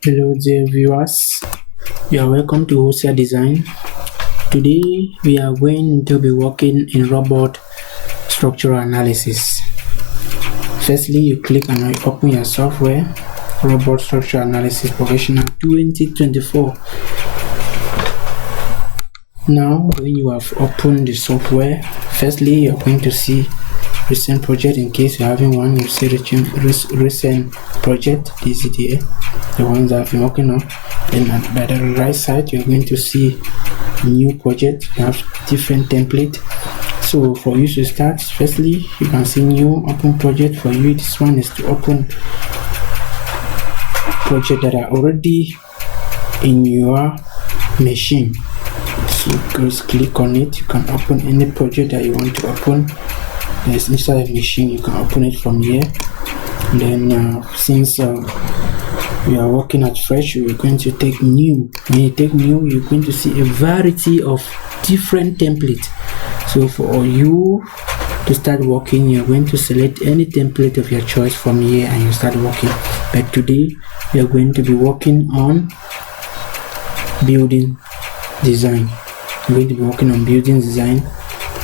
Hello dear viewers, you are welcome to Hosea Design. Today we are going to be working in robot structural analysis. Firstly, you click and you open your software, Robot Structural Analysis Professional 2024. Now, when you have opened the software, firstly you're going to see recent project. In case you're having one, you see recent project. This is here, the ones that I've been working on. Then by the right side, you're going to see new project. You have different template. So for you to start, firstly, you can see new open project. For you, this one is to open project that are already in your machine. So just click on it. You can open any project that you want to open. There's inside the machine, you can open it from here. Then since we are working at fresh, we're going to take new. When you take new, you're going to see a variety of different templates. So for you to start working, you're going to select any template of your choice from here and you start working. But today we are going to be working on building design. We're going to be working on building design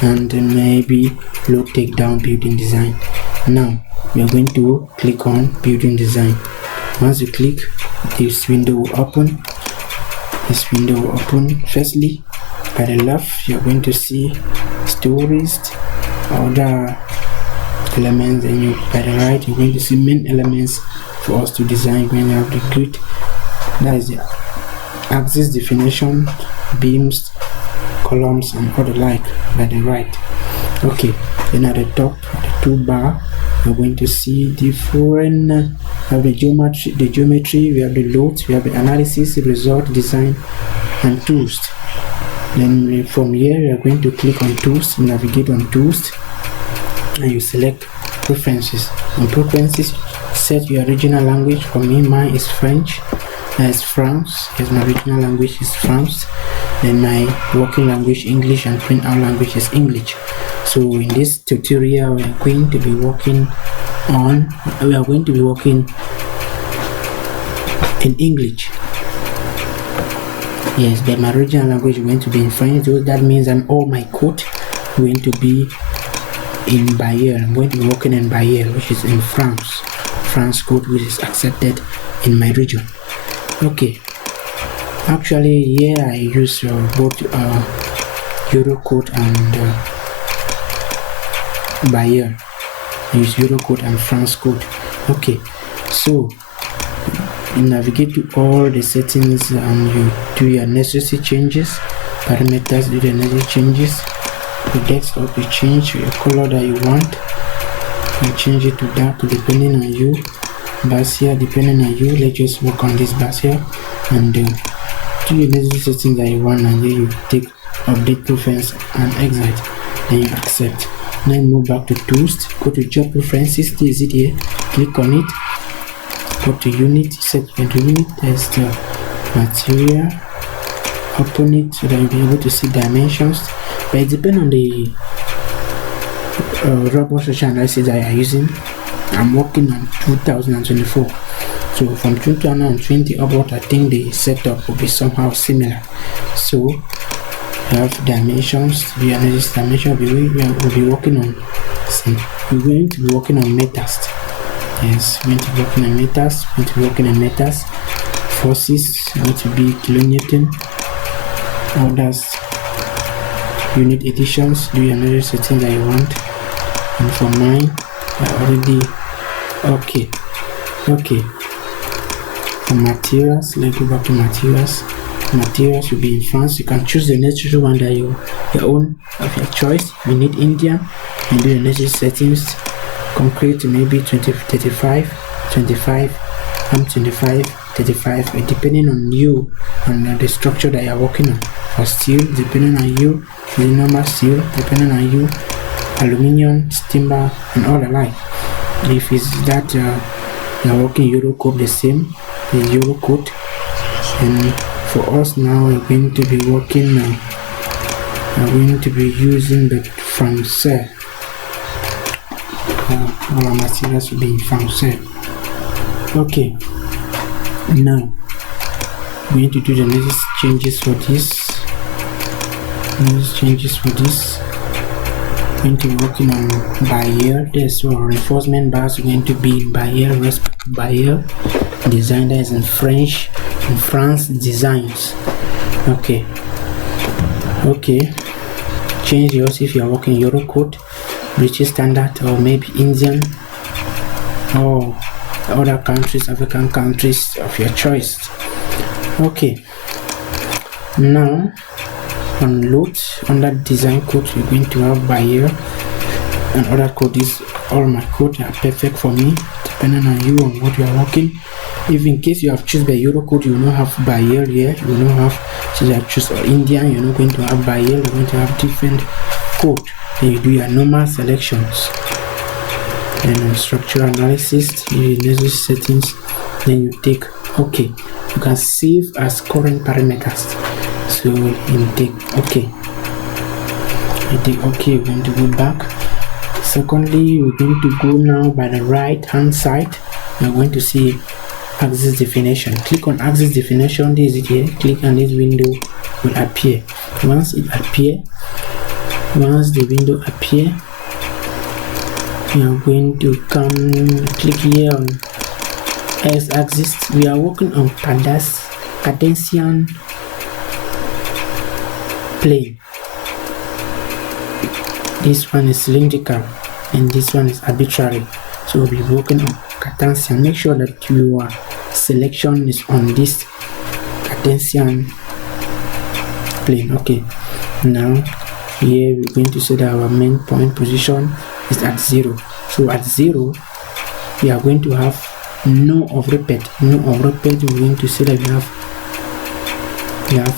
and maybe low takedown building design. Now we are going to click on building design. Once you click, this window will open. Firstly, by the left, you're going to see stories, other elements, and by the right, you're going to see main elements for us to design. When you have the grid, that is the axis definition, beams, columns, and all the like by the right. Okay, then at the top, the toolbar, you're going to see different we have the geometry, we have the loads, we have the analysis, result, design, and tools. Then from here, we are going to click on tools, navigate on tools, and you select preferences. On preferences, set your original language. For me, mine is French. That's France. Yes, my original language is France. Then my working language English, and print out language is English. So in this tutorial, we are going to be working in English. Yes, but my original language is going to be in French. So that means all my code going to be in Bayer. I'm going to be working in Bayer, which is in France. France code, which is accepted in my region. Okay. Actually, here I use both Eurocode and Bayer. I use Eurocode and France code. Okay, so you navigate to all the settings and you do your necessary changes. Parameters, do the necessary changes. The desktop, you change your color that you want. You change it to dark depending on you. Basia, depending on you. Let's just work on this Basia and do your necessary settings that you want, and then you take update preference and exit. Then you accept. Then move back to tools, go to job preferences. This is it here, click on it, go to unit, set into unit, there's the material, open it so that you'll be able to see dimensions. But it depends on the robot structural analysis that I'm using. I'm working on 2024, so from 2020 upward, I think the setup will be somehow similar. So have dimensions, the analysis dimension we'll be working on. We're going to be working on meters. Yes, we're going to be working on meters. Forces going to be kilonewton. Others, unit editions, do your analysis setting that you want. And for mine, I already okay. For materials, let's go back to materials. Materials will be in France. You can choose the necessary one that your own of your choice. You need Indian and do the necessary settings. Concrete maybe 20, 35, 25, 25, 35, depending on you and the structure that you're working on. For steel, depending on you, the normal steel, depending on you, aluminium, timber, and all the like. If it's that you're working Eurocode, the same, the Eurocode. And for us now, we're going to be working we're going to be using the français. All our materials will be in français. Okay, now I'm going to do the next changes for this. Going to be working on barrier. There's reinforcement bars going to be in barrier design. That is in France designs. Okay, change yours if you are working Eurocode, British standard, or maybe Indian or other countries, African countries of your choice. Okay, now on load, under design code, we're going to have barrier and other codes. All my codes are perfect for me, depending on you and what you are working. If in case you have choose the Eurocode, you will not have barrier here. You will not have, so you have choose Indian, you're not going to have barrier. You're going to have different code. Then you do your normal selections. Then on structural analysis, you necessary settings. Then you take OK. You can save as current parameters. So you take OK. We're going to go back. Secondly, we're going to go now by the right hand side. We're going to see axis definition. Click on axis definition. This is it here. Click and this window will appear. Once the window appear, we are going to click here on x-axis. We are working on Cartesian plane. This one is cylindrical and this one is arbitrary. So we'll be working on Cartesian. Make sure that your selection is on this Cartesian plane. Okay, now here we're going to say that our main point position is at 0. So at 0 we are going to have no of repeat. We're going to say that we have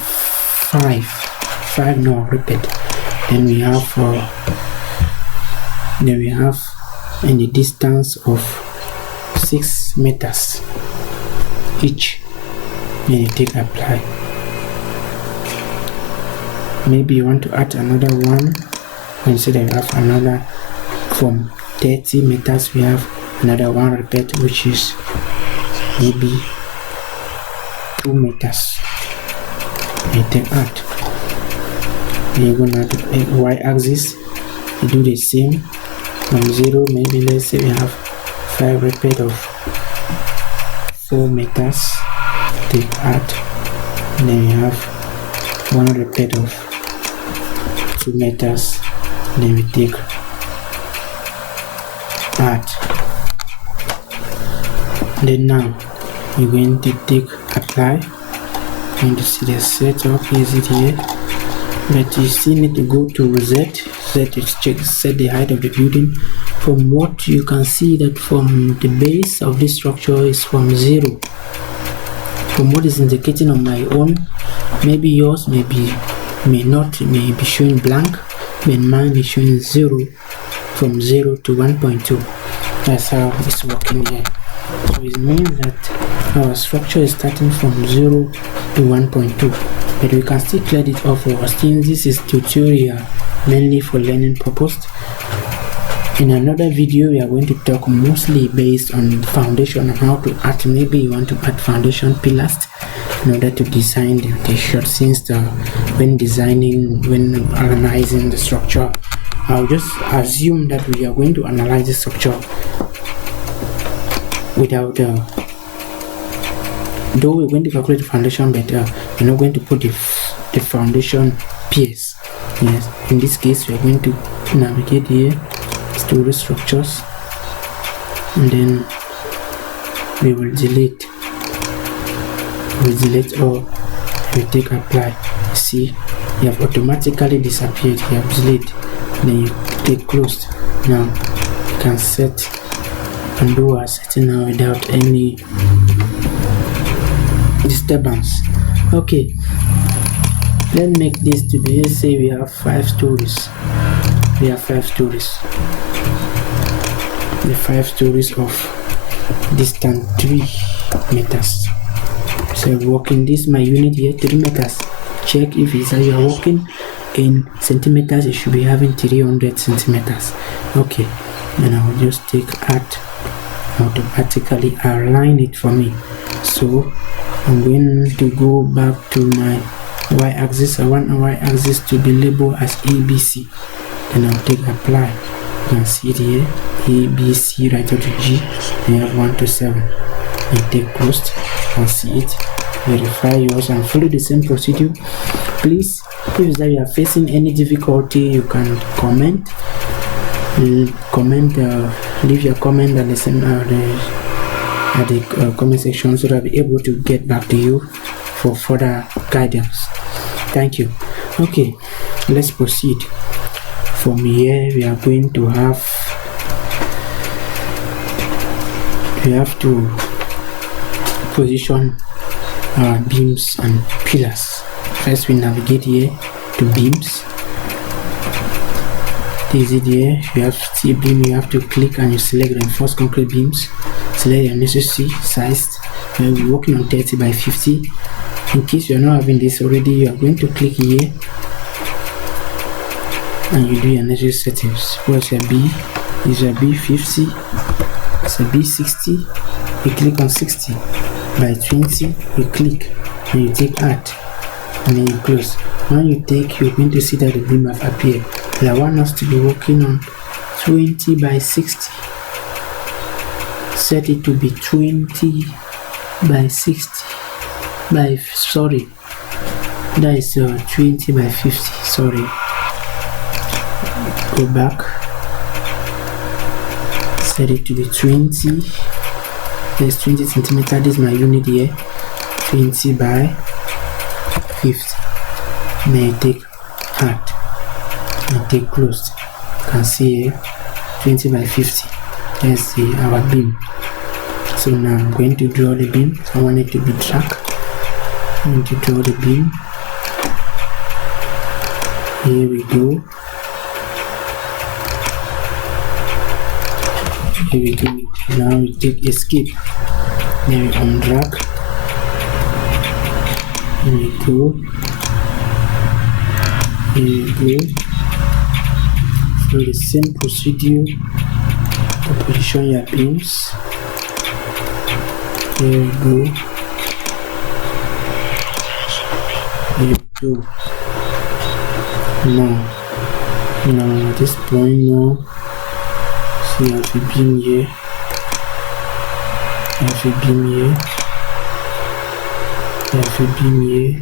5 no of repeat. Then we have in the distance of 6 meters each. Then you take apply. Maybe you want to add another one. Consider you have another from 30 meters. We have another one repeat, which is maybe 2 meters. You take add. You're gonna do y-axis. You do the same from 0. Maybe let's say we have 5 repeat of 4 meters. Take add. And then we have 1 repeat of 2 meters. And then we take add. Then now we're going to take apply. You're going to see the setup. Is it here? But you still need to go to set the height of the building. From what you can see, that from the base of this structure is from 0. From what is indicating on my own, maybe yours may be showing blank, but mine is showing 0, from 0 to 1.2. That's how it's working here. So it means that our structure is starting from 0 to 1.2. But we can still clear it off for us, since this is tutorial mainly for learning purpose. In another video we are going to talk mostly based on foundation, on how to add. Maybe you want to add foundation pillars in order to design the shot, since when analyzing the structure, I'll just assume that we are going to analyze the structure without though we're going to calculate the foundation, but we're not going to put the foundation piers. Yes, in this case we are going to navigate here, story structures, and then we will delete all. We take apply. You see, you have automatically disappeared. You have delete, then you take closed. Now you can set and do our setting now without any disturbance. Okay, let's make this to be, let's say we have 5 stories. The 5 stories of distance 3 meters. So working this, my unit here 3 meters. Check if it's you are working in centimeters, you should be having 300 centimeters. Okay, then I will just take add, automatically align it for me. So I'm going to go back to my y-axis. I want my y-axis to be labeled as ABC. Then I'll take apply. You can see it here, ABC right up to G, and you have 1 to 7. And take closed. You can see it. Verify yours and follow the same procedure. Please, if you are facing any difficulty, you can comment. Leave your comment at the comment section so that I'll be able to get back to you for further guidance. Thank you. Okay, let's proceed. From here, we are going to have to position our beams and pillars. First, we navigate here to beams. This is it here. You have to beam. You have to click and you select reinforced concrete beams. Select your necessary size. We will be working on 30 by 50. In case you are not having this already, you are going to click here and you do your necessary settings. What's your B? Is your B50? It's a B60. You click on 60 by 20. You click and you take add and then you close. When you take, you're going to see that the beam have appeared. I want us to be working on 20 by 60. Set it to be 20 by 60 by, sorry, that is 20 by 50, sorry. Go back, set it to be 20. There's 20 centimeter. This is my unit here, 20 by 50. Then you take add and take closed. You can see here 20 by 50. That's our beam. So now I'm going to draw the beam. I want it to be track. I'm going to draw the beam. Here we go. Here we go. Now we take escape. Then we undrag. Here we go. Here we go. So the same procedure to position your beams. Here we go. Here we go. Now at this point now, see I have a beam here. I have a beam here. I have a beam here.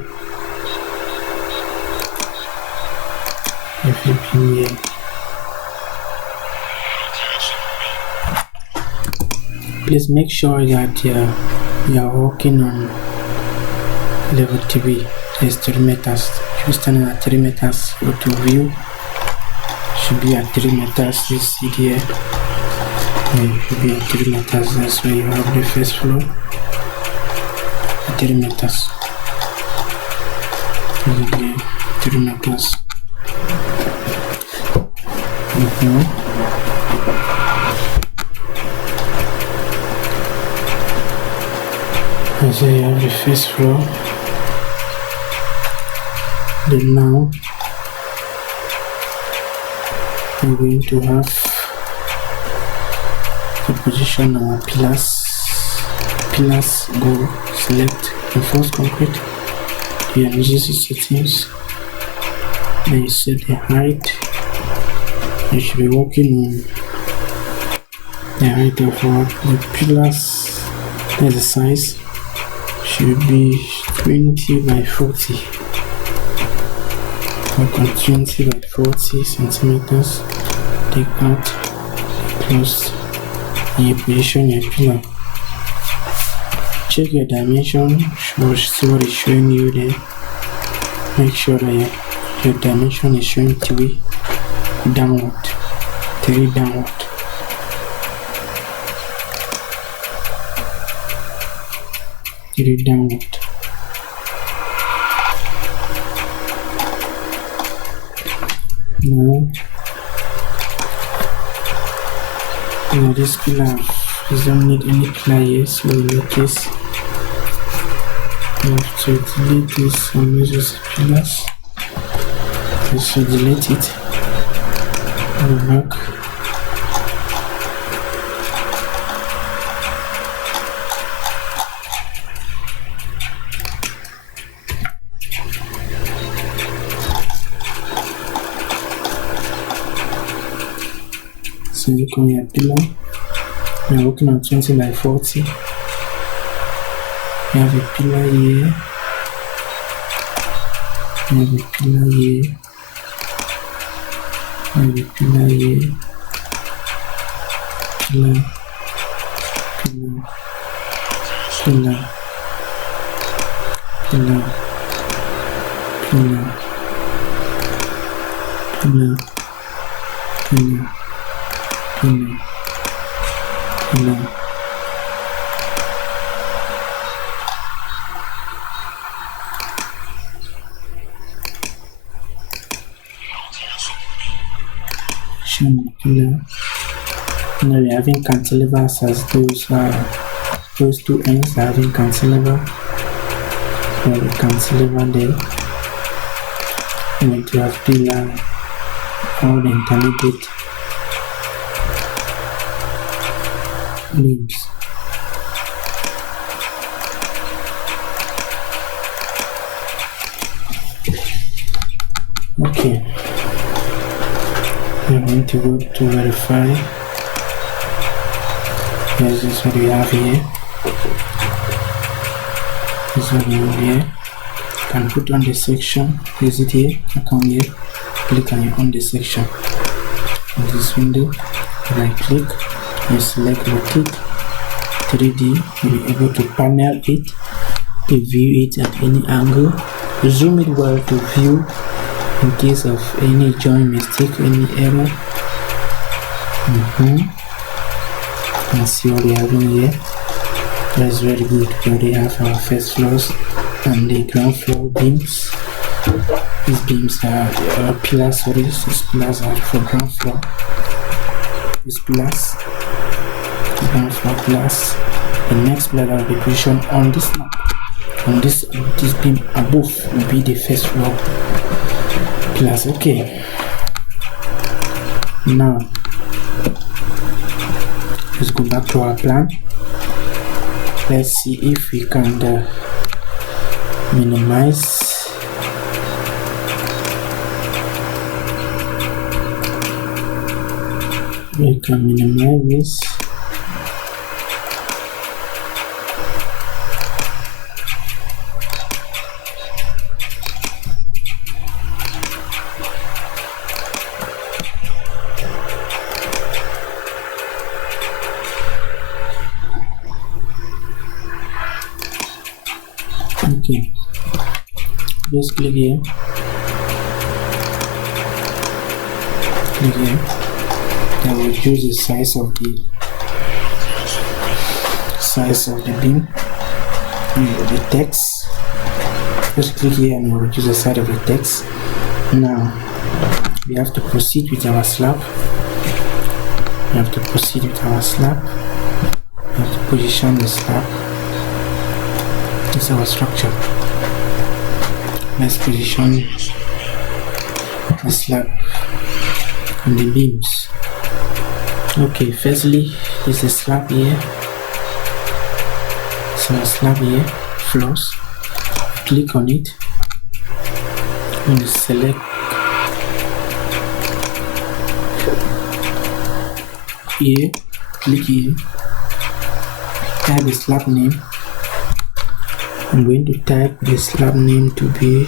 I have a beam here. Please make sure that you are working on level 3. There's 3 meters. If you're standing at 3 meters, go to view. Should be at 3 meters. You see here. It should be at 3 meters. That's where you have the first floor. At 3 meters. 3 meters. So you have the first floor. Then now we're going to have to position our pillars. Pillars, go select reinforced concrete. Your necessary settings. Then you set the height. You should be working on the height of the pillars. There's the size. Should be 20 by 40. Work on 20 by 40 centimeters. Take out, close, and you position your pillar. Check your dimension, see what is showing you there. Make sure that your dimension is showing 3 downward. 3 downward. Downward. Now this pillar doesn't need any pillar here, so in that case you have to delete this unnecessary pillars. So delete it. Go back. Select on your pillar. We are working on 20 by 40. We have a pillar here. We have a pillar here. We have a pillar here. Pillar. Pillar. Pillar. Pillar. Pillar. Pillar. Pillar. Pillar. Pillar. Pillar. Now we're having cantilevers as those two ends are having cantilever. We have a cantilever there. We want to have pillar or the intermediate beams. Okay. We're going to go to verify. This is what we have here. This is what we have here. You can put on the section. Place it here. Come here. Click on the section. In this window, right click and select rotate 3D. You'll be able to panel it, to view it at any angle. Zoom it well to view in case of any joint mistake, any error. And see what we have in here. That's very good. We already have our first floors and the ground floor beams. These beams are pillars, sorry, these pillars are for ground floor. These pillars, ground floor pillars. The next pillar that will be positioned on this map, on this beam above, will be the first floor pillars. Okay. Now let's go back to our plan. Let's see if we can minimize. We can minimize this. Okay, just click here, I will choose the size of the beam, the text. Just click here and we'll reduce the size of the text. Now we have to proceed with our slab. We have to position the slab. This is our structure. Let's position the slab and the beams. Okay, firstly, this is a slab here. So a slab here, floors. Click on it and select here. Click here. Type the slab name. I'm going to type the slab name to be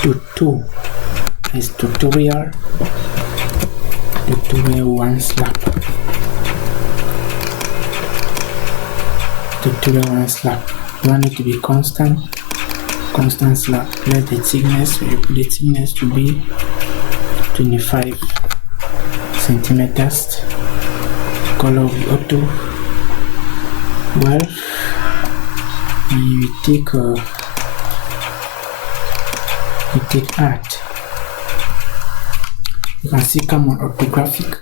tutorial. It's tutorial 1 slab. Tutorial 1 slab. You want it to be constant slab. Let the thickness, we put the thickness to be 25 centimeters. Color will be auto. Well, and you take art. You can see come on orthographic.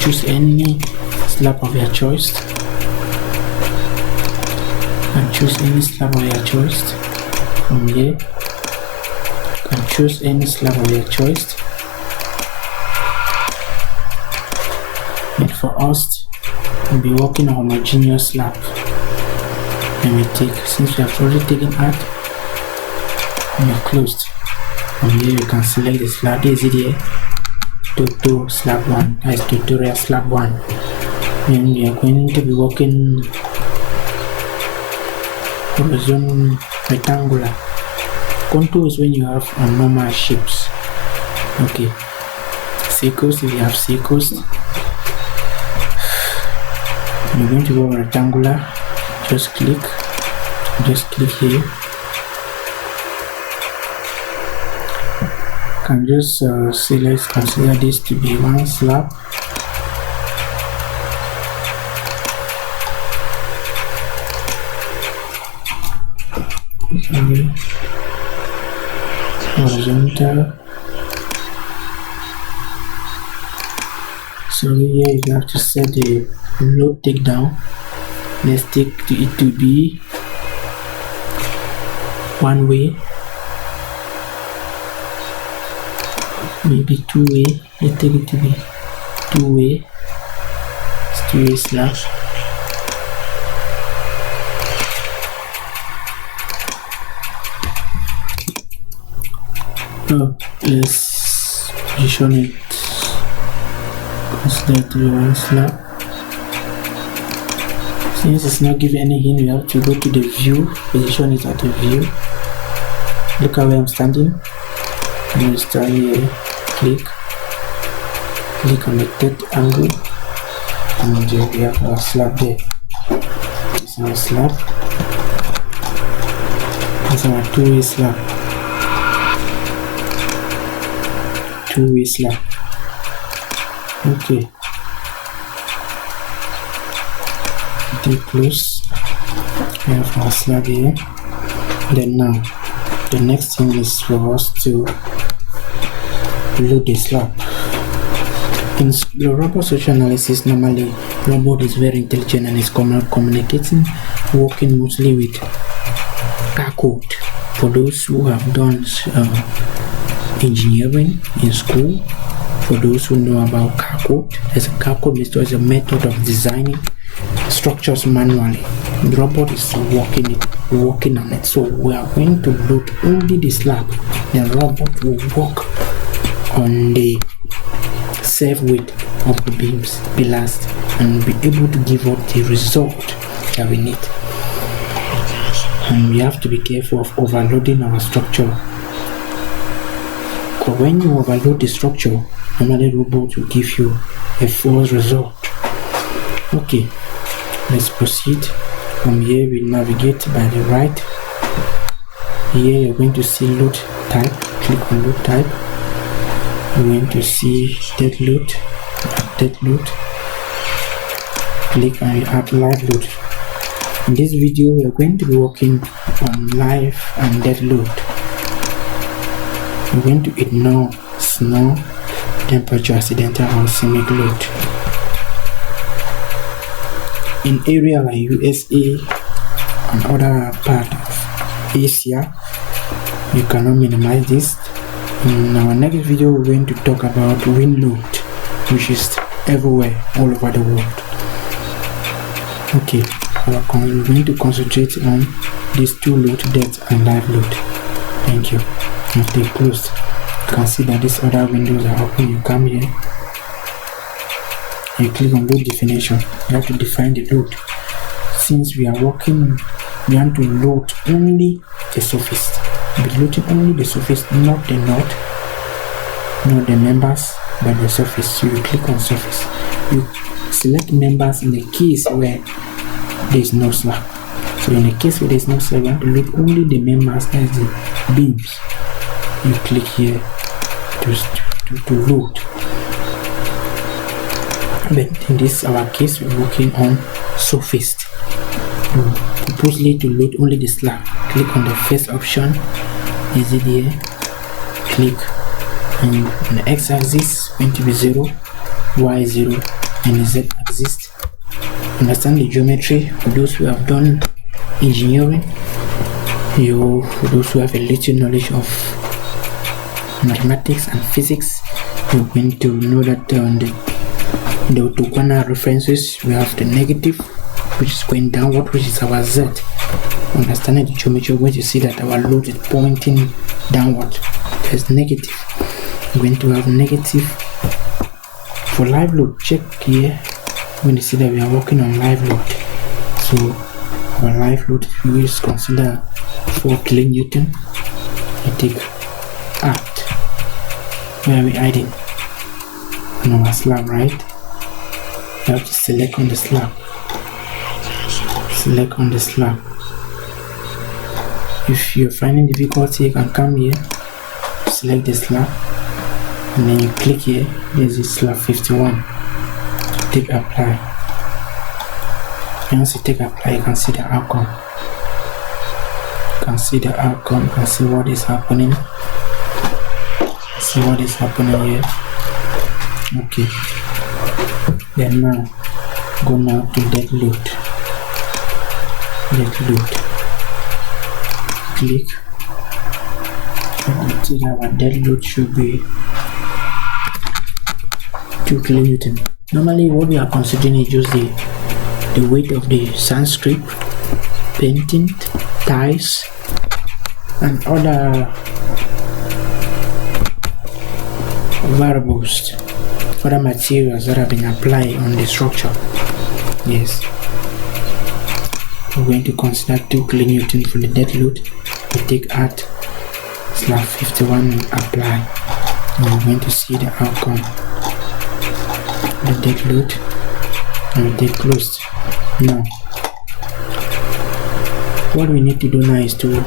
Choose any slab of your choice. And choose any slab of your choice. From here, you can choose any slab of your choice. And for us, we'll be working on homogeneous slab. And we take, since we have already taken art, we are closed. From here you can select the slab. This is it here. tutorial slab 1. That's tutorial slab 1. And we are going to be working horizontal rectangular. Contour is when you have normal shapes. Okay. Circles, if you have circles, you're going to go rectangular. Just click here. Can just say let's consider this to be one slab. Sorry. Horizontal. So here you have to set the load takedown. Let's take it to be one way, maybe two way. Let's take it to be two way. It's two way slab. Let's position it. Consider to be one slab. Since it's not giving any hint, we have to go to the view, position it at the view. Look at where I'm standing. And we start here, click on the third angle, and we have our slab there. It's our slab. It's our two-way slab. Two-way slab. Okay. Close. We have our slab here. Then now the next thing is for us to load the slab. In the robot social analysis, normally robot is very intelligent and is communicating, working mostly with car code. For those who have done engineering in school, for those who know about car code, there's a car code is a method of designing structures manually. The robot is working on it. So we are going to load only the slab. The robot will work on the safe width of the beams, pillars, and be able to give us the result that we need. And we have to be careful of overloading our structure. Because when you overload the structure, normally robot will give you a false result. Okay. Let's proceed. From here we navigate by the right. Here you're going to see load type. Click on load type. You're going to see dead load. Click on add live load. In this video we are going to be working on live and dead load. We're going to ignore snow, temperature, accidental or seismic load. In area like USA and other part of Asia, you cannot minimize this. In our next video, we're going to talk about wind load, which is everywhere, all over the world. Okay, we're going to concentrate on these two load, depth and live load. Thank you. If they closed, you can see that these other windows are open. You come here. You click on load definition. You have to define the load. Since we are working, we want to load only the surface. We're loading only the surface, not the node, not the members, but the surface. So you click on surface. You select members in the case where there is no slab. So in the case where there is no slab, you want to load only the members as the beams. You click here to load. But in this our case, we're working on surface. Purposely to load only the slab. Click on the first option. Is it here? Click, and on the x-axis going to be 0, y 0, and the z-axis. Understand the geometry. For those who have done engineering, for those who have a little knowledge of mathematics and physics, you're going to know that on the orthogonal references we have the negative, which is going downward, which is our z. Understanding the geometry, you're going to see that our load is pointing downward. There's negative. We're going to have negative For live load, check here. When you see that we are working on live load, so our live load, we will consider 4 kilonewton. We take add. Where are we adding? On our slab, right? You have to select on the slab. Select on the slab. If you're finding difficulty, you can come here, select the slab, and then you click here. There's this slab 51. Take apply. Once you take apply, you can see the outcome. You can see the outcome. You can see what is happening. See what is happening here. Okay. Then now, go now to dead load. Dead load. Click. And see that our dead load should be 2 kilonewton. Normally, what we are considering is just the weight of the sand strip, painting, tiles, and other variables, other materials that have been applied on the structure. Yes, we're going to consider 2 kilonewton for the dead load. We take add slab 51 and apply, and we're going to see the outcome. The dead load, and we take closed. Now, what we need to do now is to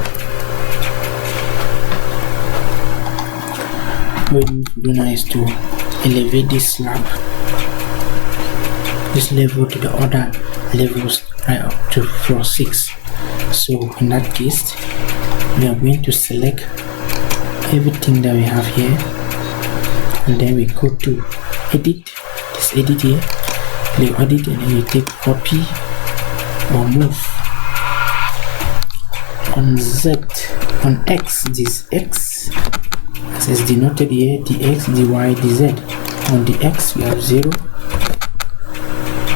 elevate this slab, this level to the other levels right up to floor 6. So in that case, we are going to select everything that we have here, and then we go to edit. This edit here, click edit, and then you take copy or move. On Z, on X, this X as is denoted here, the X, the Y, the Z. On the X we have 0,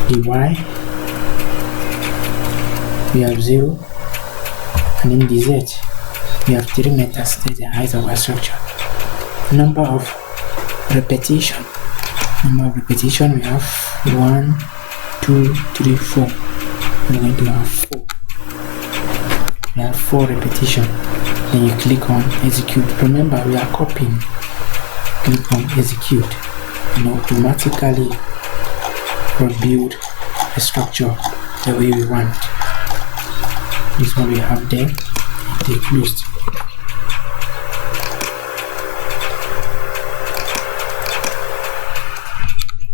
the Y we have 0, and in the Z we have 3 meters. That's the height of our structure. Number of repetition. Number of repetition, we have 1, 2, 3, 4. We're going to have 4. We have 4 repetition. Then you click on execute. Remember, we are copying. Click on execute, and automatically rebuild the structure the way we want. This is what we have there. They closed.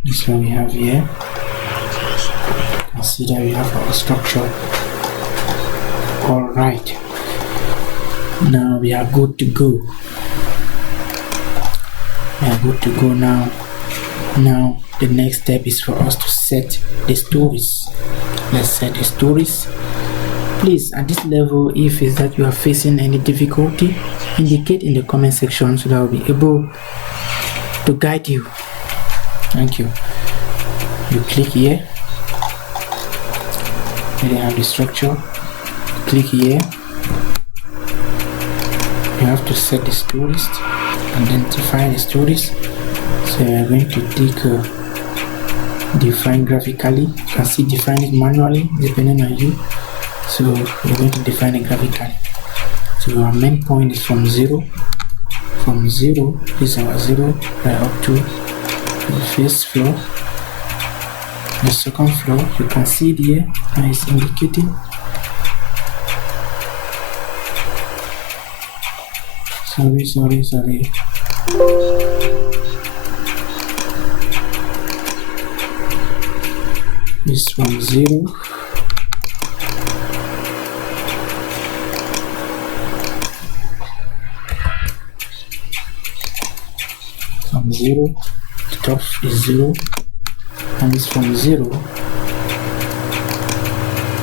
This one we have here. You can see that we have our structure. Alright. Now we are good to go. We are good to go now. Now the next step is for us to set the stories. Let's set the stories. Please, at this level, if it's that you are facing any difficulty, indicate in the comment section so that I'll be able to guide you. Thank you. You click here. Here they have the structure. Click here. You have to set the stories, identify the stories. So we are going to take define graphically. You can see define it manually depending on you. So we're going to define it graphically. So our main point is from 0. From 0, this is our 0 right up to the first floor. The second floor, you can see it here, and it's indicating. Sorry. This from 0. From 0, the top is 0, and it's from 0.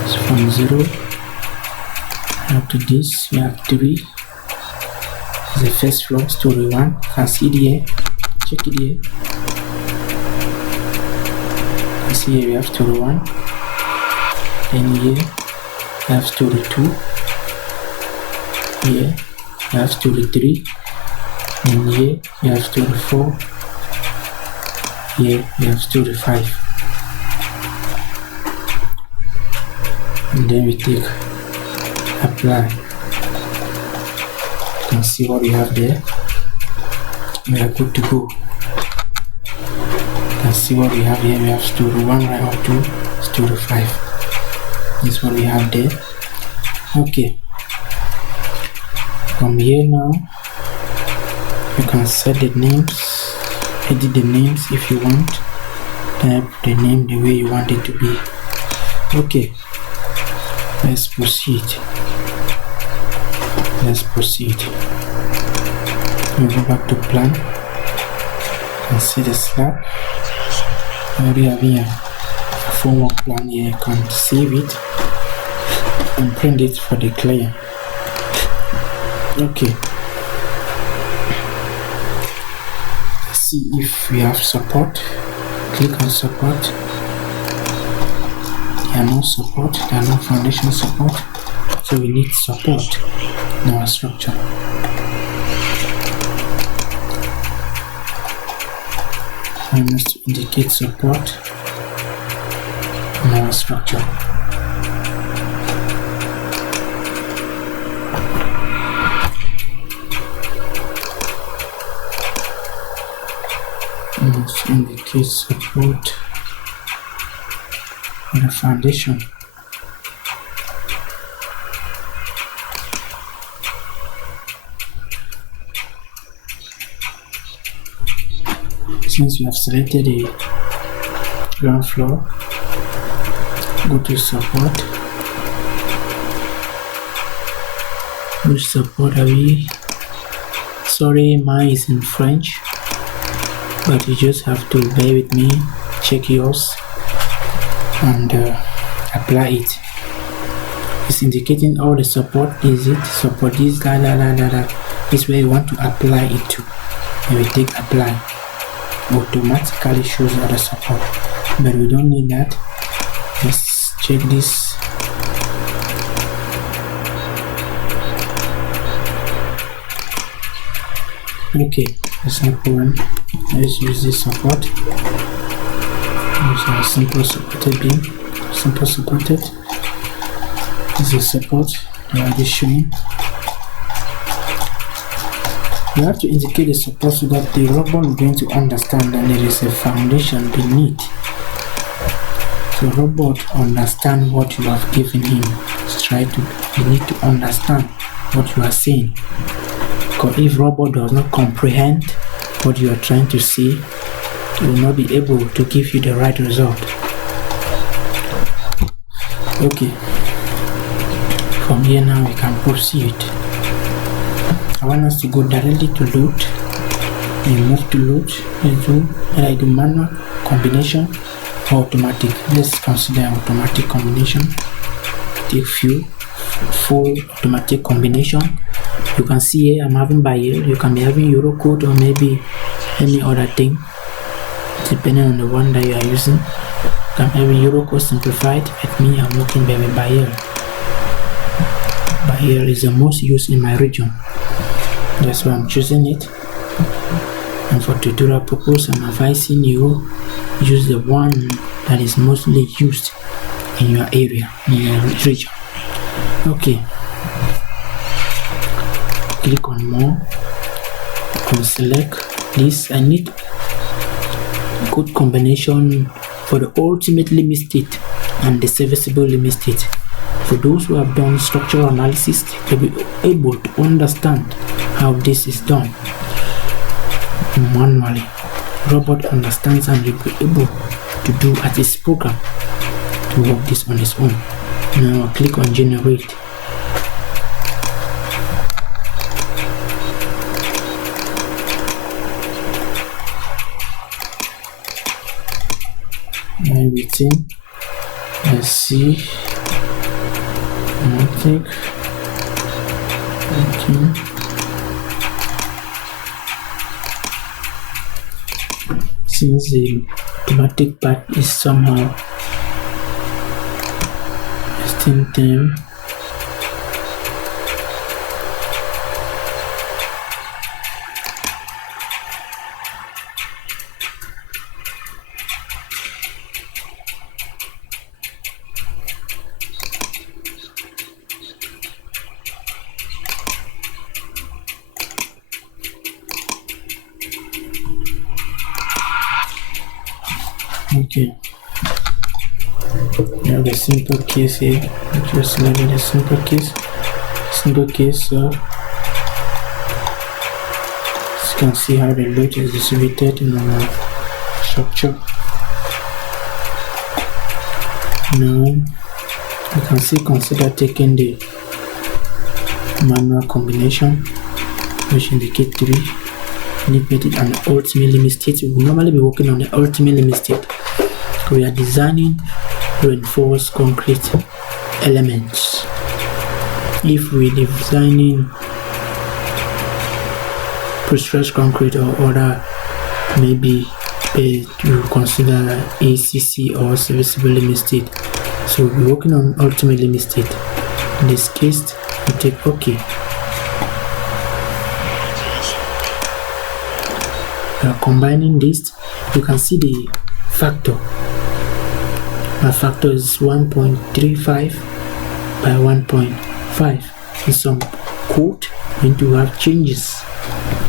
It's from 0 up to this. We have 3. The first floor, story 1. You can see it here. Check it here. You can see here we have story 1. Then here we have story 2. Here we have story 3. And here we have story 4. Here we have story 5. And then we take apply. You can see what we have there. We are good to go. You can see what we have here. We have story 1 right up to story 5. This is what we have there. Okay. From here now, you can set the names, edit the names if you want. Type the name the way you want it to be. Okay. Let's proceed. We go back to plan and see the slab. I already have here a formal plan here. You can save it and print it for the client. Okay. Let's see if we have support. Click on support. There are no support. There are no foundation support. So we need support in our structure. I must indicate support in our structure. I must indicate support in the foundation. Since we have selected the ground floor, go to support. Which support are we? Sorry, mine is in French, but you just have to bear with me, check yours and apply it. It's indicating all the support. Is it support this is where you want to apply it to, and we take apply. Automatically shows all the support, but we don't need that. Let's check this. Okay, that's no problem. Let's use this support. Use our simple supported beam. Simple supported. This is support they are just showing. You have to indicate the support so that the robot is going to understand that there is a foundation beneath. So robot understand what you have given him. You need to understand what you are saying. Because if robot does not comprehend what you are trying to say, it will not be able to give you the right result. Okay. From here now we can proceed. I want us to go directly to load and move to load. I do manual combination or automatic. Let's consider automatic combination. Take full automatic combination. You can see here I'm having by year. You can be having Euro code or maybe any other thing depending on the one that you are using. You can have Euro code simplified. At me, I'm looking by year. By year is the most used in my region. That's why I'm choosing it. And for tutorial purpose, I'm advising you use the one that is mostly used in your area, in your region. Okay. Click on more. And select this. I need code combination for the ultimate limit state and the serviceable limit state. For those who have done structural analysis, they'll be able to understand how this is done manually. Robot understands and will be able to do at his program to work this on his own. Now click on generate. And within, let's see. Okay. Since the automatic part is somehow wasting time, Okay, we have a simple case here. Just leave it a simple case. So you can see how the load is distributed in our structure. Now you can see, consider taking the manual combination, which indicate 3. Indicate an ultimate limit state. We will normally be working on the ultimate limit state. We are designing reinforced concrete elements. If we are designing pre-stressed concrete or other, maybe you consider ACC or serviceable limit state. So we're working on ultimate limit state. In this case, we take OK. We are combining this. You can see the factor. Our factor is 1.35 by 1.5. In some code, going to have changes.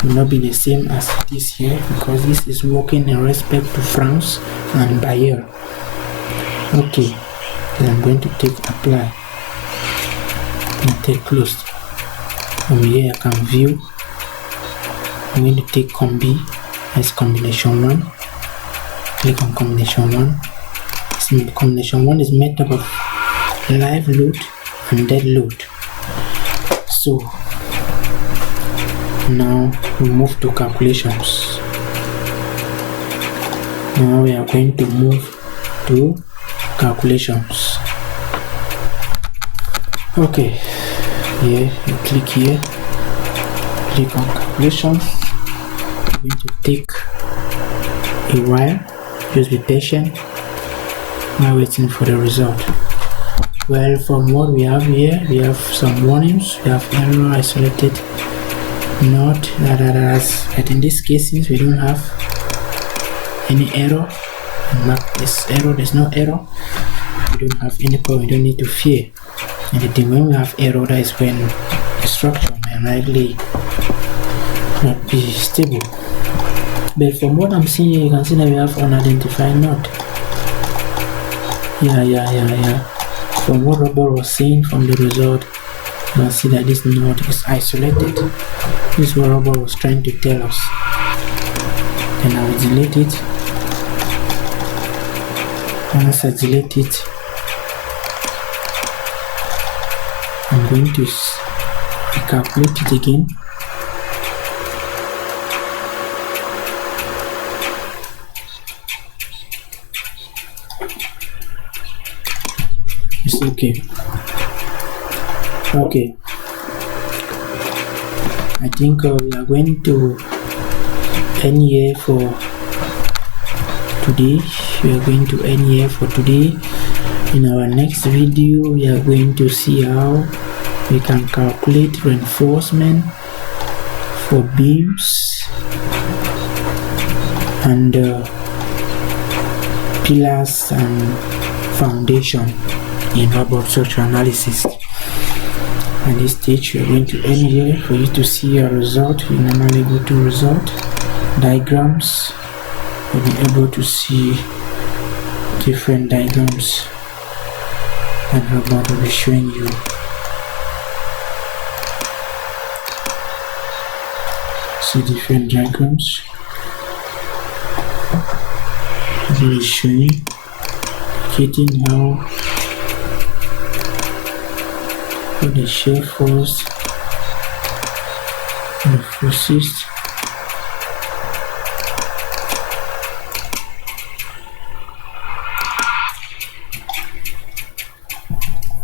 Will not be the same as this here, because this is working in respect to France and Bayer. Okay, then I'm going to take apply and take closed. From here I can view. I'm going to take combi as combination 1. Click on combination 1. Combination 1 is made up of live load and dead load. So now we move to calculations. Now we are going to move to calculations. Okay, here you click here, click on calculations. I'm going to take a while. Just be patient while waiting for the result. Well, from what we have here, we have some warnings. We have error isolated, not but in this case, since we don't have any error, mark this error, there's no error, we don't have any problem, we don't need to fear anything. When we have error, that is when the structure may likely not be stable. But from what I'm seeing here, you can see that we have unidentified node. Yeah. From what Robert was saying from the result, you can see that this node is isolated. This is what Robert was trying to tell us. Then I will delete it. Once I delete it, I'm going to recalculate it again. It's okay. I think we are going to end here for today. In our next video, we are going to see how we can calculate reinforcement for beams and pillars and foundation in robot structural analysis. At this stage, we are going to end here. For you to see a result, you normally go to result, diagrams. You'll be able to see different diagrams and robot will be showing you. See different diagrams. It will be showing, indicating how the shear force and the forces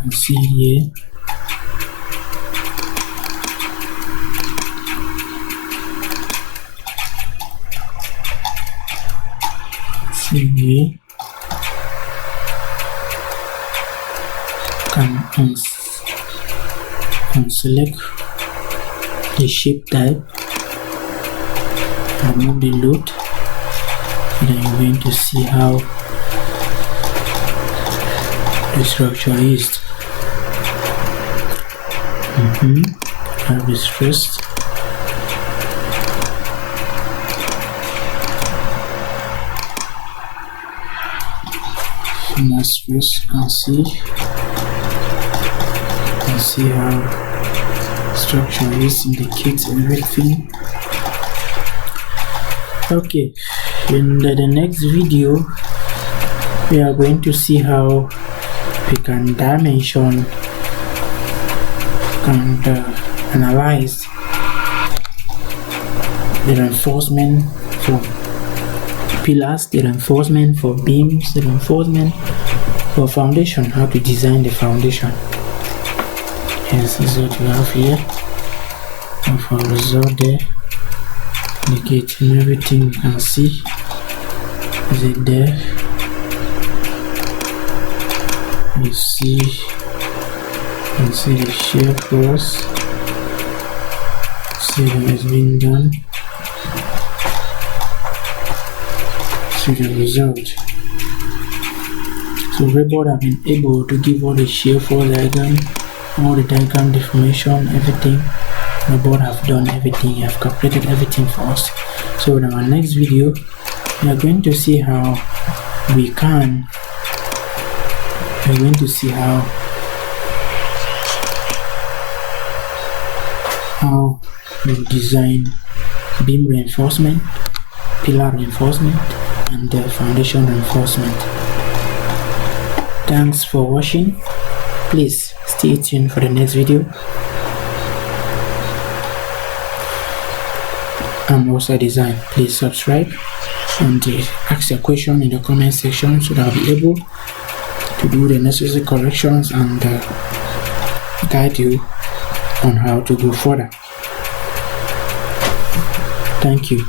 and see here can select the shape type, remove the load, and then you're going to see how the structure is. Have the stress. And as you can see how structure is indicates everything. Okay, in the next video we are going to see how we can dimension and analyze the reinforcement for pillars, the reinforcement for beams, the reinforcement for foundation, how to design the foundation. Yes, this is what we have here. Of our result there, indicating everything you can see. Is it there? You see the shear force. See what has been done. See the result. So Redboard have been able to give all the shear force diagram, all the diagram deformation, everything. Redboard have done everything, have calculated everything for us. So in our next video, we are going to see how we can. We're going to see how we design beam reinforcement, pillar reinforcement, and the foundation reinforcement. Thanks for watching. Please stay tuned for the next video. I'm also design. Please subscribe and ask a question in the comment section so that I'll be able to do the necessary corrections and guide you on how to go further. Thank you.